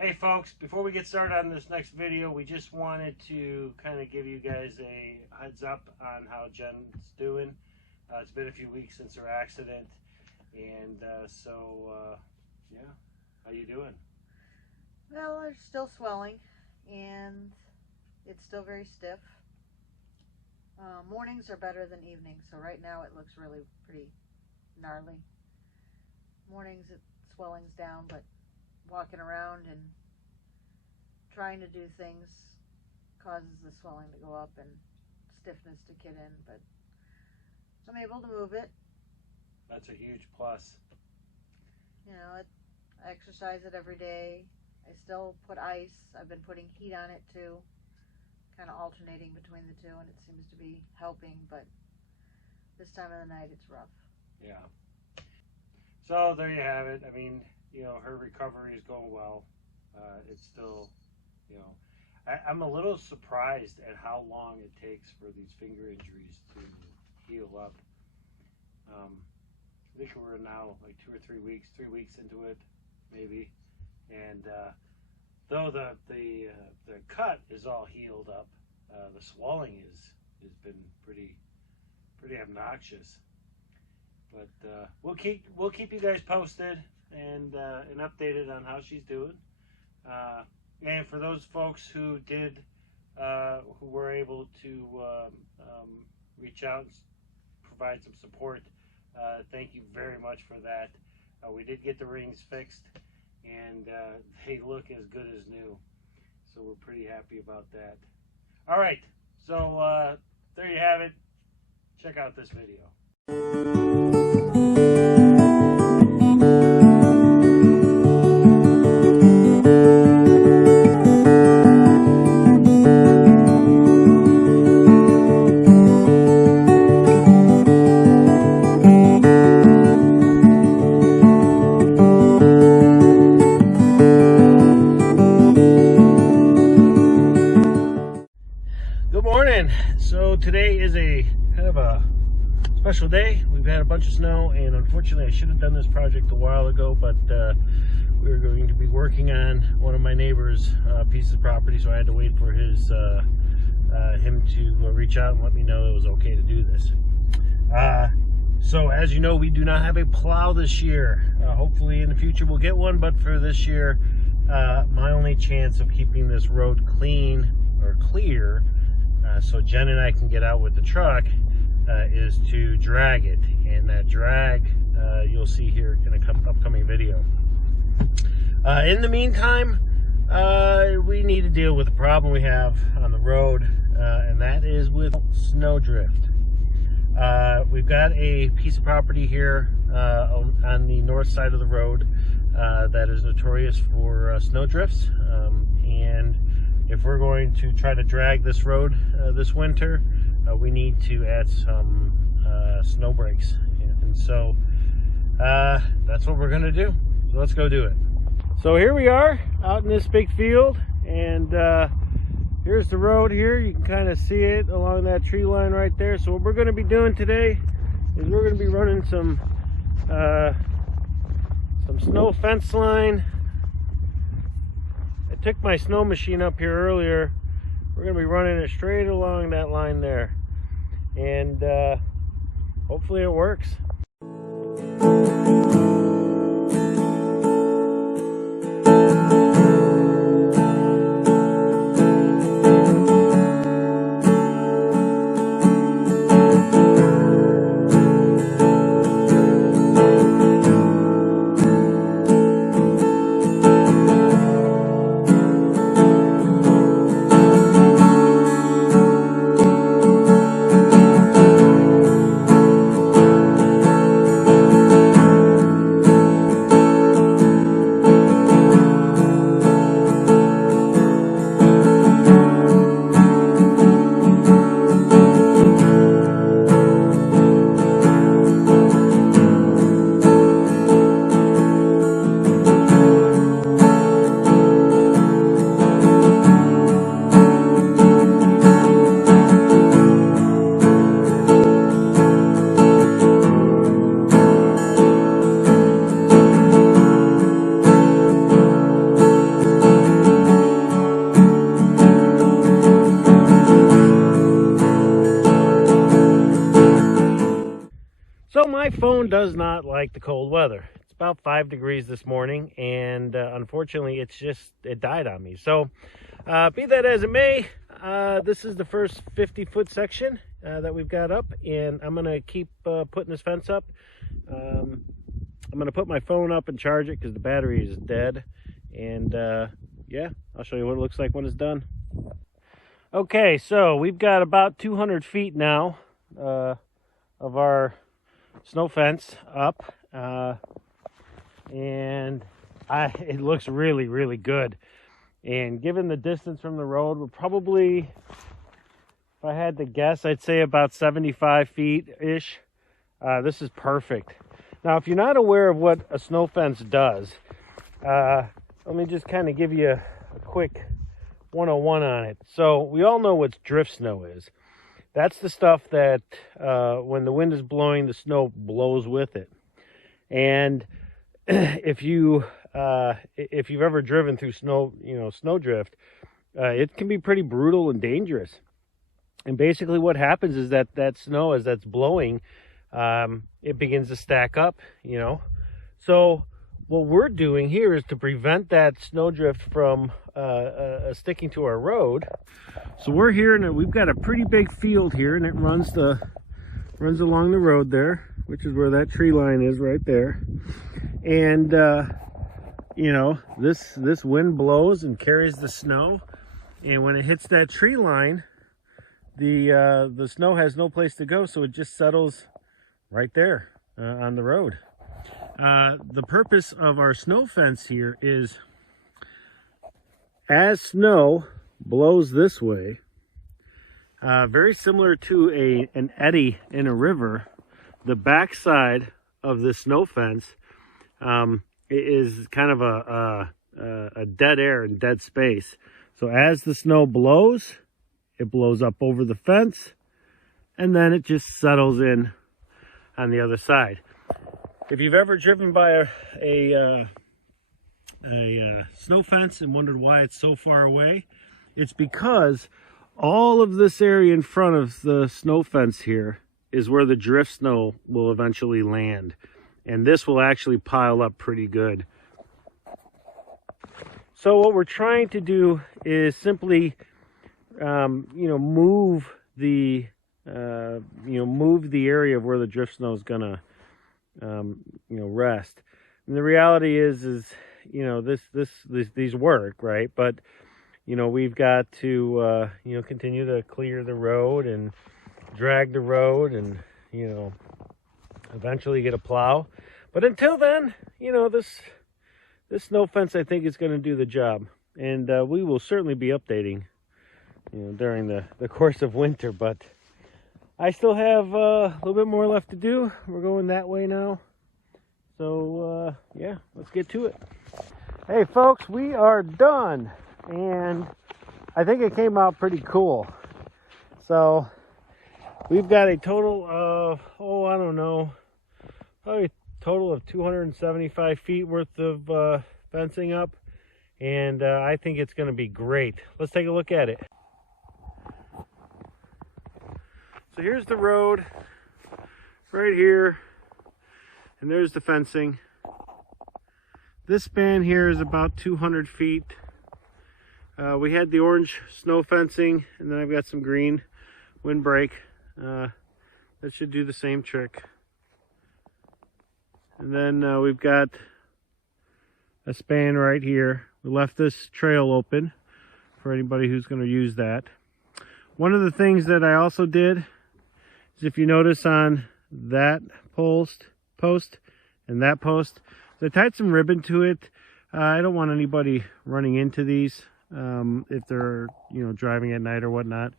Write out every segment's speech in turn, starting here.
Hey folks, before we get started on this next video, we just wanted to kind of give you guys a heads up on how Jen's doing. It's been a few weeks since her accident, and yeah, how you doing? Well, there's still swelling, and it's still very stiff. Mornings are better than evenings, so right now it looks really pretty gnarly. Mornings, swelling's down, but walking around and trying to do things causes the swelling to go up and stiffness to kick in, but I'm able to move it. That's a huge plus. You know, I exercise it every day. I still put ice. I've been putting heat on it too, kind of alternating between the two, and it seems to be helping, but this time of the night it's rough. Yeah. So there you have it. I mean, you know, her recovery is going well. It's still, you know, I'm a little surprised at how long it takes for these finger injuries to heal up. I think we're now like 2 or 3 weeks, 3 weeks into it, maybe. And though the cut is all healed up, the swelling has been pretty obnoxious. But we'll keep you guys posted and updated on how she's doing. And for those folks who were able to reach out and provide some support, thank you very much for that. We did get the rings fixed, and they look as good as new, so we're pretty happy about that. All right, so there you have it. Check out this video. Good morning. So today is a kind of a special day. We've had a bunch of snow, and unfortunately I should have done this project a while ago, but we were going to be working on one of my neighbor's pieces of property, so I had to wait for him to reach out and let me know it was okay to do this. So as you know, we do not have a plow this year. Hopefully in the future we'll get one, but for this year, my only chance of keeping this road clean or clear so Jen and I can get out with the truck is to drag it, and that drag you'll see here in an upcoming video. In the meantime, we need to deal with the problem we have on the road, and that is with snowdrift. We've got a piece of property here on the north side of the road that is notorious for snowdrifts, and if we're going to try to drag this road this winter, we need to add some snow brakes, and so that's what we're going to do. So let's go do it. So here we are out in this big field, and here's the road here. You can kind of see it along that tree line right there. So what we're going to be doing today is we're going to be running some snow fence line. I took my snow machine up here earlier. We're going to be running it straight along that line there, and hopefully it works. phone does not like the cold weather. It's about 5 degrees this morning, and unfortunately it died on me. So be that as it may, this is the first 50-foot section that we've got up, and I'm gonna keep putting this fence up. I'm gonna put my phone up and charge it because the battery is dead, and yeah, I'll show you what it looks like when it's done. Okay, so we've got about 200 feet now of our snow fence up, and it looks really, really good. And given the distance from the road, we're probably, if I had to guess, I'd say about 75 feet-ish. This is perfect. Now, if you're not aware of what a snow fence does, let me just kind of give you a quick 101 on it. So we all know what drift snow is. That's the stuff that when the wind is blowing, the snow blows with it. And if you've ever driven through snow, snowdrift, it can be pretty brutal and dangerous. And basically what happens is that snow, as that's blowing, it begins to stack up, So what we're doing here is to prevent that snowdrift from sticking to our road. So we're here, and we've got a pretty big field here, and it runs along the road there, which is where that tree line is right there. And this wind blows and carries the snow, and when it hits that tree line, the snow has no place to go, so it just settles right there on the road. The purpose of our snow fence here is, as snow blows this way, very similar to an eddy in a river, the backside of the snow fence is kind of a dead air and dead space. So as the snow blows, it blows up over the fence, and then it just settles in on the other side. If you've ever driven by a snow fence and wondered why it's so far away, it's because all of this area in front of the snow fence here is where the drift snow will eventually land, and this will actually pile up pretty good. So what we're trying to do is simply move the area of where the drift snow is gonna rest. And the reality is these work, right? But we've got to continue to clear the road and drag the road, and eventually get a plow. But until then, this snow fence, I think, is going to do the job, and we will certainly be updating during the course of winter. But I still have a little bit more left to do. We're going that way now. So, yeah, let's get to it. Hey, folks, we are done. And I think it came out pretty cool. So, we've got a total of, probably a total of 275 feet worth of fencing up. And I think it's going to be great. Let's take a look at it. So here's the road right here, and there's the fencing. This span here is about 200 feet. We had the orange snow fencing, and then I've got some green windbreak. That should do the same trick. And then we've got a span right here. We left this trail open for anybody who's going to use that. One of the things that I also did, if you notice on that post and that post, I tied some ribbon to it. I don't want anybody running into these if they're driving at night or whatnot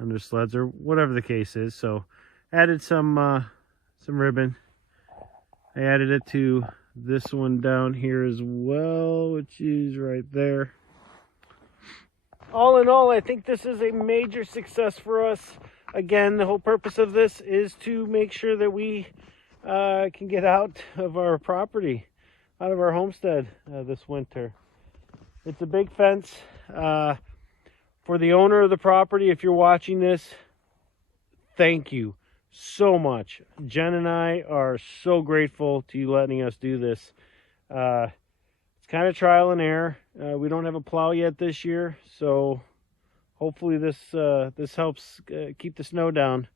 on their sleds or whatever the case is. So added some ribbon. I added it to this one down here as well, which is right there. All in all, I think this is a major success for us. Again, the whole purpose of this is to make sure that we can get out of our property, out of our homestead this winter. It's a big fence. For the owner of the property, if you're watching this, thank you. so much. Jen and I are so grateful to you letting us do this. It's kind of trial and error. We don't have a plow yet this year, so hopefully this helps keep the snow down,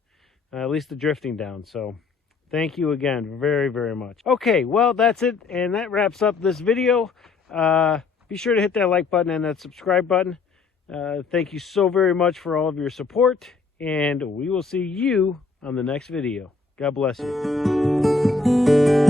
at least the drifting down. So thank you again very, very much. Okay, well, that's it, and that wraps up this video. Be sure to hit that like button and that subscribe button. Thank you so very much for all of your support, and we will see you on the next video. God bless you.